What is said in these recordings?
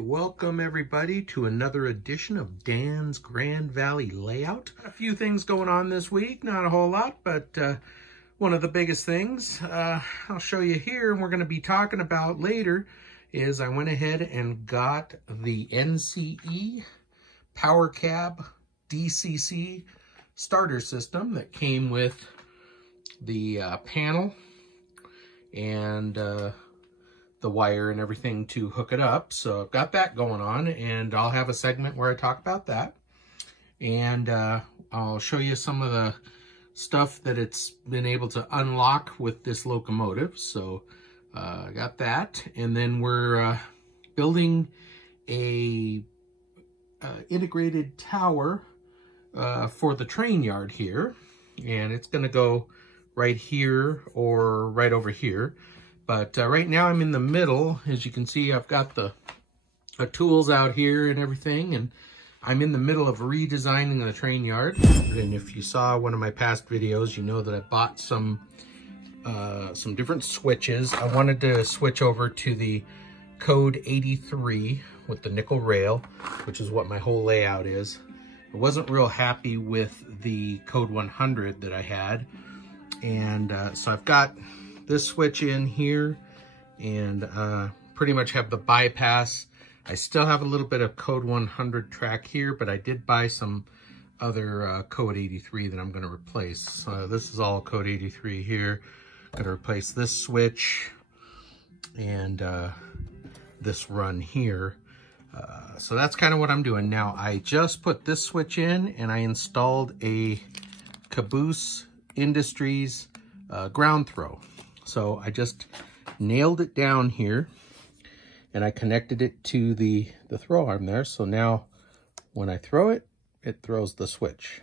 Welcome everybody to another edition of Dan's Grand Valley Layout. A few things going on this week, not a whole lot, but one of the biggest things I'll show you here and we're going to be talking about later is I went ahead and got the NCE Power Cab DCC starter system that came with the panel and the wire and everything to hook it up. So I've got that going on and I'll have a segment where I talk about that. And I'll show you some of the stuff that it's been able to unlock with this locomotive. So I got that. And then we're building a integrated tower for the train yard here. And it's gonna go right here or right over here. But right now I'm in the middle. As you can see, I've got the tools out here and everything, and I'm in the middle of redesigning the train yard. And if you saw one of my past videos, you know that I bought some different switches. I wanted to switch over to the Code 83 with the nickel rail, which is what my whole layout is. I wasn't real happy with the Code 100 that I had, and so I've got this switch in here and pretty much have the bypass. I still have a little bit of Code 100 track here, but I did buy some other Code 83 that I'm going to replace. This is all Code 83 here. I'm going to replace this switch and this run here. So that's kind of what I'm doing. Now I just put this switch in and I installed a Caboose Industries ground throw. So I just nailed it down here and I connected it to the throw arm there. So now when I throw it, it throws the switch.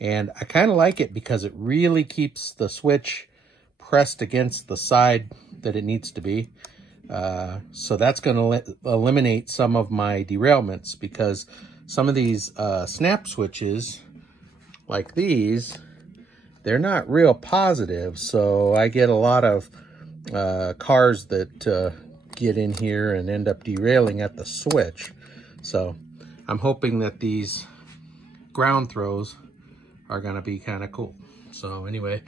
And I kind of like it because it really keeps the switch pressed against the side that it needs to be. So that's going to eliminate some of my derailments, because some of these snap switches like these, they're not real positive, so I get a lot of cars that get in here and end up derailing at the switch. So I'm hoping that these ground throws are going to be kind of cool. So anyway,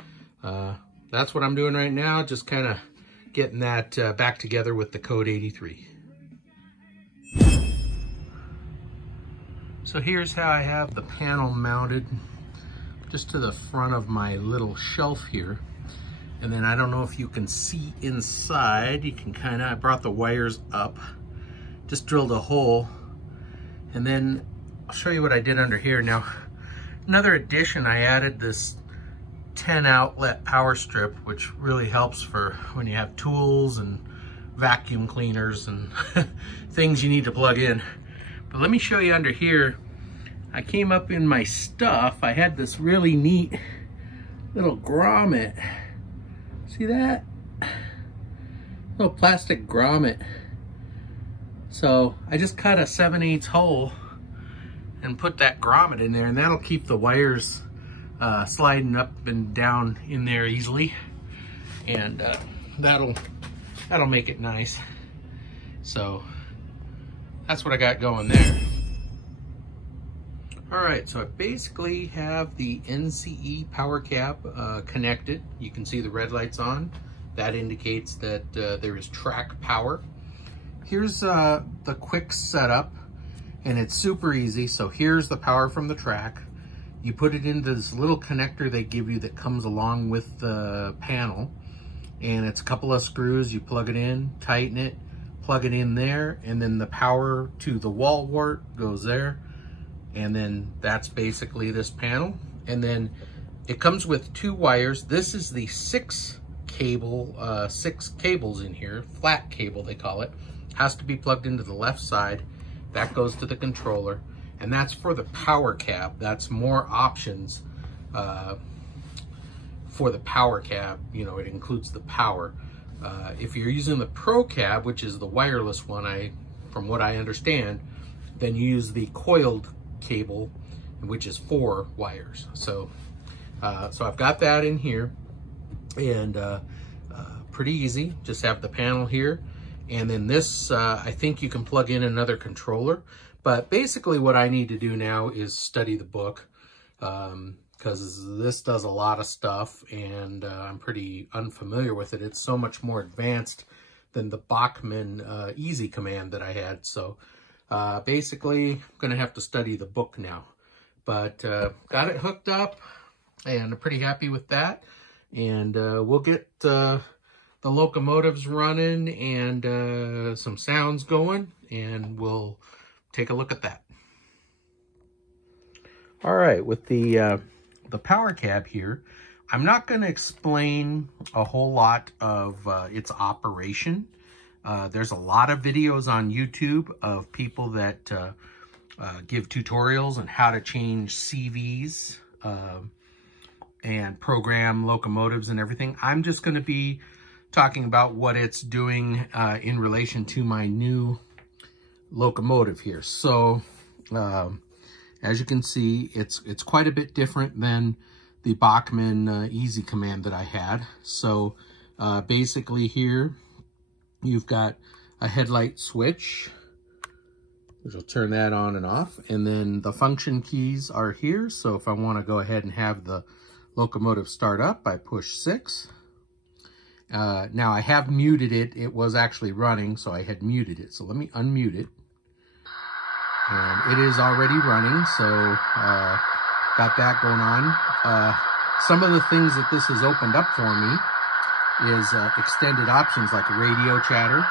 that's what I'm doing right now, just kind of getting that back together with the Code 83. So here's how I have the panel mounted, just to the front of my little shelf here. And then I don't know if you can see inside, you can kind of, I brought the wires up, just drilled a hole. And then I'll show you what I did under here. Now, another addition, I added this 10 outlet power strip, which really helps for when you have tools and vacuum cleaners and things you need to plug in. But let me show you under here. I came up in my stuff. I had this really neat little grommet. See that? Little plastic grommet. So I just cut a 7/8 hole and put that grommet in there, and that'll keep the wires sliding up and down in there easily. And that'll make it nice. So that's what I got going there. All right, so I basically have the NCE power cab connected. You can see the red lights on. That indicates that there is track power. Here's the quick setup, and it's super easy. So here's the power from the track. You put it into this little connector they give you that comes along with the panel, and it's a couple of screws. You plug it in, tighten it, plug it in there, and then the power to the wall wart goes there, and then that's basically this panel. And then it comes with 2 wires. This is the 6 cables in here, flat cable they call it. Has to be plugged into the left side. That goes to the controller, and that's for the power cab. That's more options for the power cab. You know, it includes the power. If you're using the Pro Cab, which is the wireless one, from what I understand, then you use the coiled cable, which is 4 wires. So I've got that in here, and pretty easy. Just have the panel here, and then this, I think you can plug in another controller. But basically what I need to do now is study the book, because this does a lot of stuff, and I'm pretty unfamiliar with it. It's so much more advanced than the Bachmann Easy Command that I had. So basically, I'm going to have to study the book now. But got it hooked up, and I'm pretty happy with that. And we'll get the locomotives running and some sounds going, and we'll take a look at that. All right, with the power cab here, I'm not going to explain a whole lot of its operation. There's a lot of videos on YouTube of people that give tutorials on how to change CVs and program locomotives and everything. I'm just going to be talking about what it's doing in relation to my new locomotive here. So as you can see, it's quite a bit different than the Bachmann Easy Command that I had. So basically here you've got a headlight switch, which will turn that on and off, and then the function keys are here. So if I want to go ahead and have the locomotive start up, I push 6. Now I have muted it. It was actually running, so I had muted it. So let me unmute it. And it is already running, so got that going on. Some of the things that this has opened up for me is extended options like radio chatter.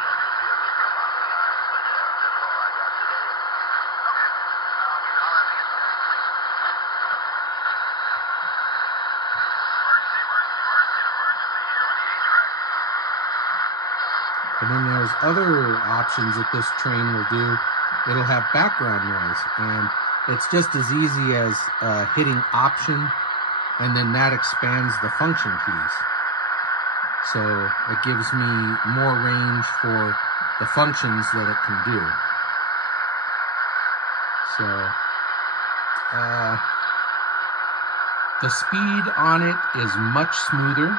And then there's other options that this train will do. It'll have background noise, and it's just as easy as hitting option, and then that expands the function keys. So it gives me more range for the functions that it can do. So the speed on it is much smoother.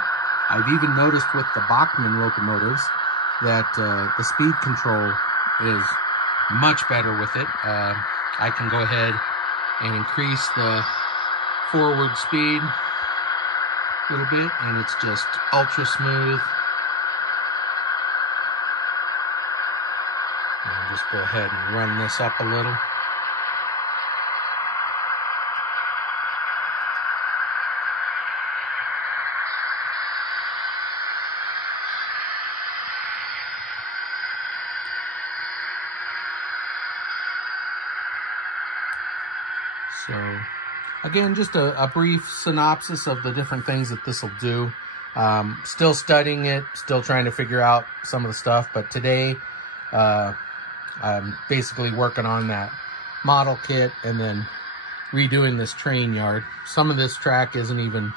I've even noticed with the Bachmann locomotives that the speed control is much better with it. I can go ahead and increase the forward speed a little bit, and it's just ultra smooth. I'll just go ahead and run this up a little. So again, just a brief synopsis of the different things that this will do. Still studying it, still trying to figure out some of the stuff, but today I'm basically working on that model kit and then redoing this train yard. Some of this track isn't even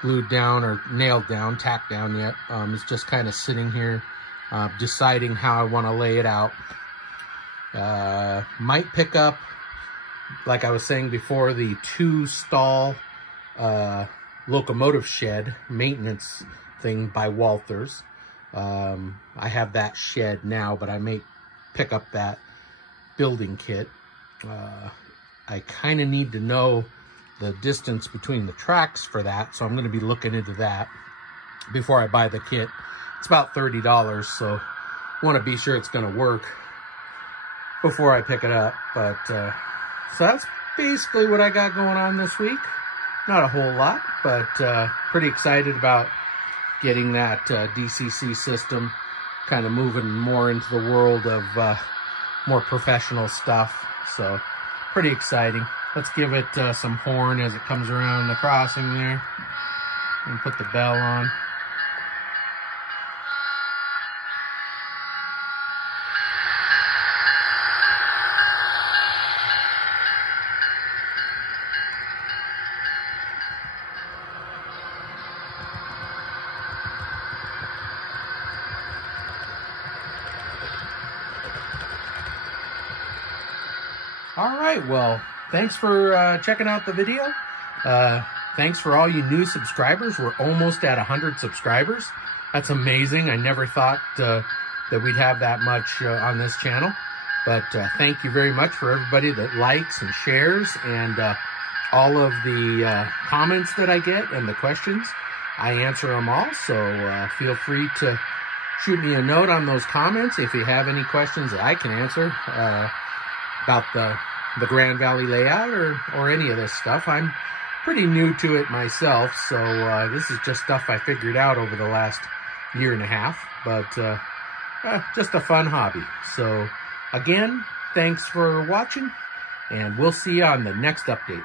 glued down or nailed down, tacked down yet. It's just kind of sitting here, deciding how I want to lay it out. Might pick up, like I was saying before, the 2-stall locomotive shed maintenance thing by Walthers. I have that shed now, but I may pick up that building kit. I kind of need to know the distance between the tracks for that, so I'm going to be looking into that before I buy the kit. It's about $30, so I want to be sure it's going to work before I pick it up. But so that's basically what I got going on this week. Not a whole lot, but pretty excited about getting that DCC system kind of moving more into the world of more professional stuff. So pretty exciting. Let's give it some horn as it comes around the crossing there. And put the bell on. All right, well, thanks for checking out the video. Thanks for all you new subscribers. We're almost at 100 subscribers. That's amazing. I never thought that we'd have that much on this channel. But thank you very much for everybody that likes and shares, and all of the comments that I get and the questions. I answer them all, so feel free to shoot me a note on those comments if you have any questions that I can answer about the Grand Valley layout or any of this stuff. I'm pretty new to it myself, so this is just stuff I figured out over the last year and a half, but just a fun hobby. So again, thanks for watching, and we'll see you on the next update.